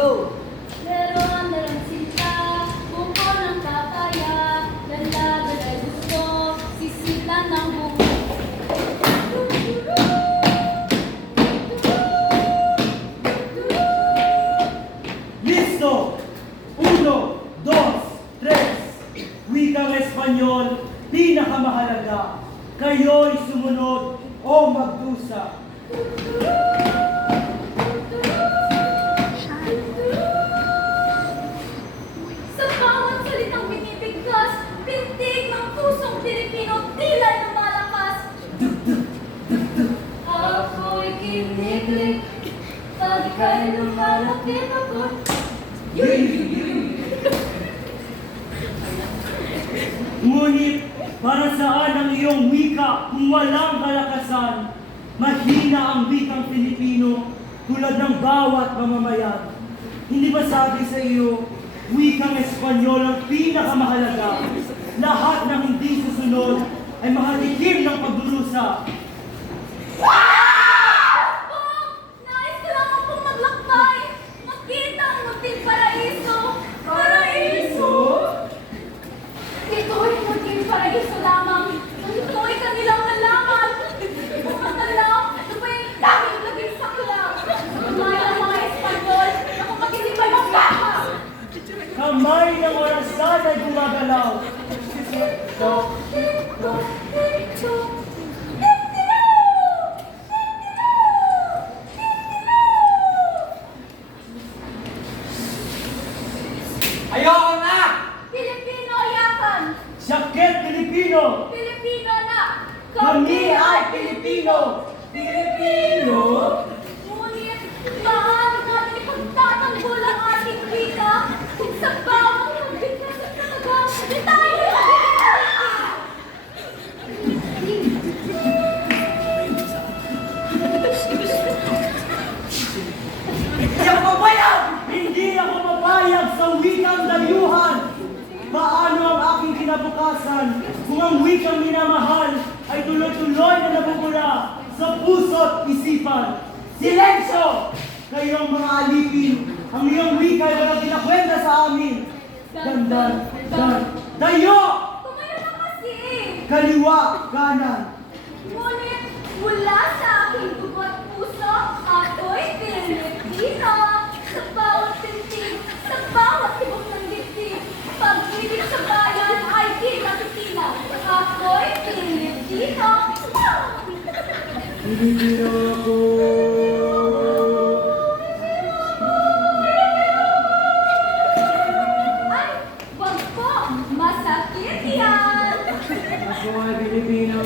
Go! Meron sinta, buko ng tataya, lalaban ay gusto, sisitan ng buko. Listo! 1, 2, 3. Wikang Espanyol, pinakamahalaga. Kayo'y sumunod o magdusa. Sa bawat salitang binibigkas, pintig ng pusong Pilipino tila lumalakas. Ako'y kinikilig, pag ika'y lumalapit ako. Ngunit, para saan ang iyong wika kung walang kalakasan? Mahina ang wikang Pilipino tulad ng bawat mamamayan. Hindi ba sabi sa iyo, wikang Espanyol ang pinakamahalaga? Lahat ng hindi susunod ay makatikim ng pagdurusa. Nais ko lang akong maglakbay, makita ang munting paraiso. Paraiso? Ito'y munting paraiso lamang. Ito'y kanilang nalaman. Mga nalaw, ito ba yung laging sakla? Kamay ng mga Espanyol, ako mag-isip ay magkaka. Kamay ng orasan ay gumagalaw. Tito, tito, tito. Ayoko na! Pilipino yakan! Sakit Pilipino! Pilipino na! Kami ay Pilipino! Pilipino? Ngunit, paano natin ipagtatanggol ang ating wika kung sa bawat magbigkas at nagawa di tayo Hindi ako papayag! Hindi ako mapayag sa wikang dayuhan! Paano ang aking kinabukasan kung ang wikang minamahal ay tuloy-tuloy na nabubula sa puso't isipan? Silensyo! Kayong mga alipin, ang iyong wika ay walang kinakwenta sa amin. Dandan, dayo! Tumayo na kasi! Kaliwa, kanan. Ngunit, mula sa aking dugo't puso, ako'y Pilipino. Sa bawat tintig, sa bawat tibok ng dibdib, pag-ibig sa bayan ay di matitina. Ako'y Pilipino. Pilipino ako. Ay, wag po! Masakit yan! Ako ay Pilipino.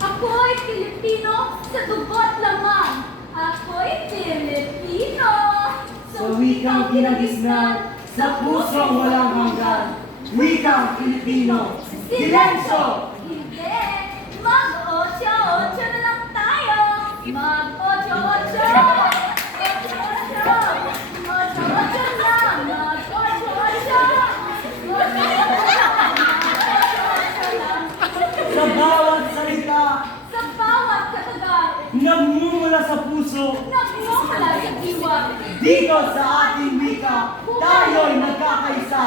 Ako'y Pilipino sa dugo't lamang. Ako'y Pilipino Sa wikang kinagisnan, sa pusong walang hanggan. Wikang Pilipino. Silensyo! Hindi! Mag-8-8 na lang tayo! Mag-8-8! 8-8 lang! Sa bawat salita, Sa bawat katagal, nagmumula sa puso. nagmumula sa diwa. Dito sa ating wika, tayo'y nagkakaisa.